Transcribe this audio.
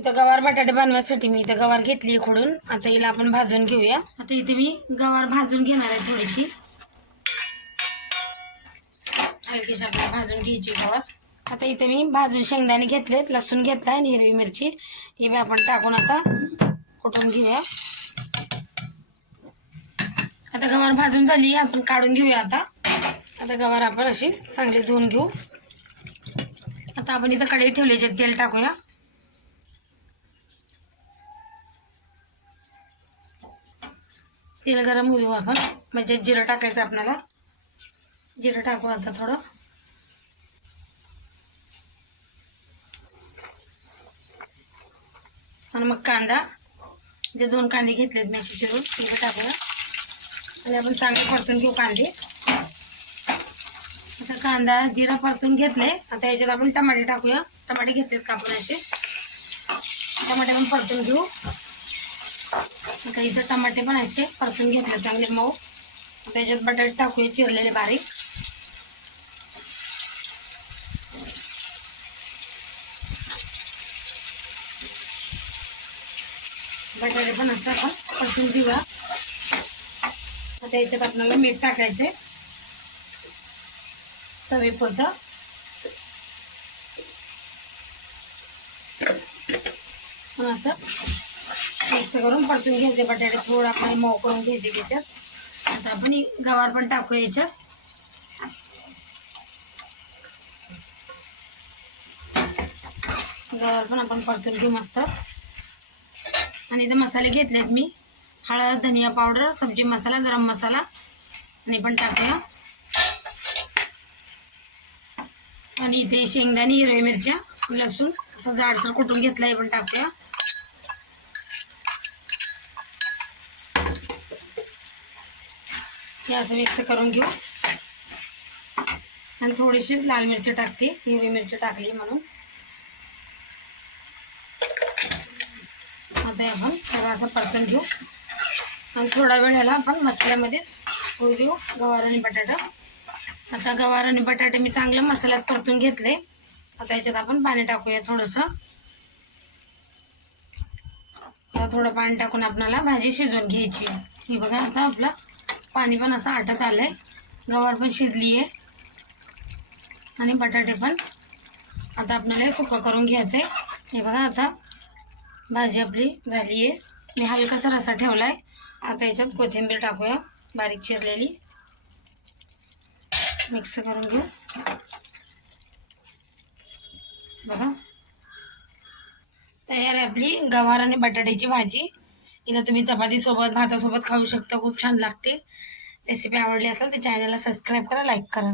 इथं गवार बटाटे बनवायसाठी मी इथं गवार घेतली खोडून आता हिला आपण भाजून घेऊया. आता इथे मी गवार भाजून घेणार आहे थोडीशी. हलकीशी आपल्याला भाजून घ्यायची गवार. आता इथे मी भाजून शेंगदाणे घेतलेत लसूण घेतलाय आणि हिरवी मिरची. ही बी आपण टाकून आता कुटून घेऊया. आता गवार भाजून झाली आपण काढून घेऊया आता. आता गवार आपण अशी चांगली धुवून घेऊ. आता आपण इथं कढई ठेवली याच्यात तेल टाकूया. तेल गरम होऊ देऊ आपण म्हणजे जिरं टाकायचं आपल्याला. जिरं टाकू आता थोडं. आणि मग कांदा. जे दोन कांदे घेतलेत मेशी चिरून ते टाकूया. आणि आपण चांगले परतून घेऊ कांदे. आता कांदा जिरा परतून घेतले आता याच्यात आपण टमाटे टाकूया. टमाटे घेतलेत कापून असे? टमाटे पण परतून घेऊ. आता इथं टमाटे पण असे परतून घेतले चांगले मऊ. त्याच्यात बटाटे टाकूया चिरलेले बारीक. बटाटे पण असं आपण परतून घेऊया. आता याच्यात आपल्याला मीठ टाकायचे. चवीपुरतं. पण असं मिक्स करून परतून घ्यायचे बटाटे थोडं आपण मऊ करून घ्यायचे त्याच्यात. आता आपण गवार पण टाकू याच्यात. गवार पण आपण परतून घेऊ मस्त. आणि इथे मसाले घेतलेत मी. हळद धनिया पावडर सब्जी मसाला गरम मसाला. आणि पण टाकूया. आणि इथे शेंगदाणे हिरव्या मिरच्या लसूण असं जाडसर कुटून घेतला हे पण टाकूया. हे असं मिक्स करून घेऊ. आणि थोडीशी लाल मिरची टाकते हिरवी मिरची टाकली म्हणून. आता आपण सगळं असं परतून घेऊ. आणि थोडा वेळ ह्याला आपण मसाल्यामध्ये होऊ देऊ गवार आणि बटाटा. आता गवार आणि बटाटे मी चांगलं मसाल्यात परतून घेतले. आता याच्यात आपण पाणी टाकूया थोडंसं. थोडं पाणी टाकून आपल्याला भाजी शिजवून घ्यायची आहे. ही बघा आता आपलं पाणी पण असं आटत आलं आहे गवार पण शिजली आहे आणि बटाटे पण. आता आपल्याला हे सुकं करून घ्यायचं आहे हे बघा आता भाजी आपली झाली आहे मी हलकासा रसा ठेवला आहे आता याच्यात कोथिंबीर टाकूया बारीक चिरलेली. मिक्स करून घेऊ. बघा. तयार आहे आपली गवार आणि बटाट्याची भाजी. हिला तुम्ही चपातीसोबत भातासोबत खाऊ शकता. खूप छान लागते. रेसिपी आवडली असेल तर चॅनलला सबस्क्राईब करा लाईक करा.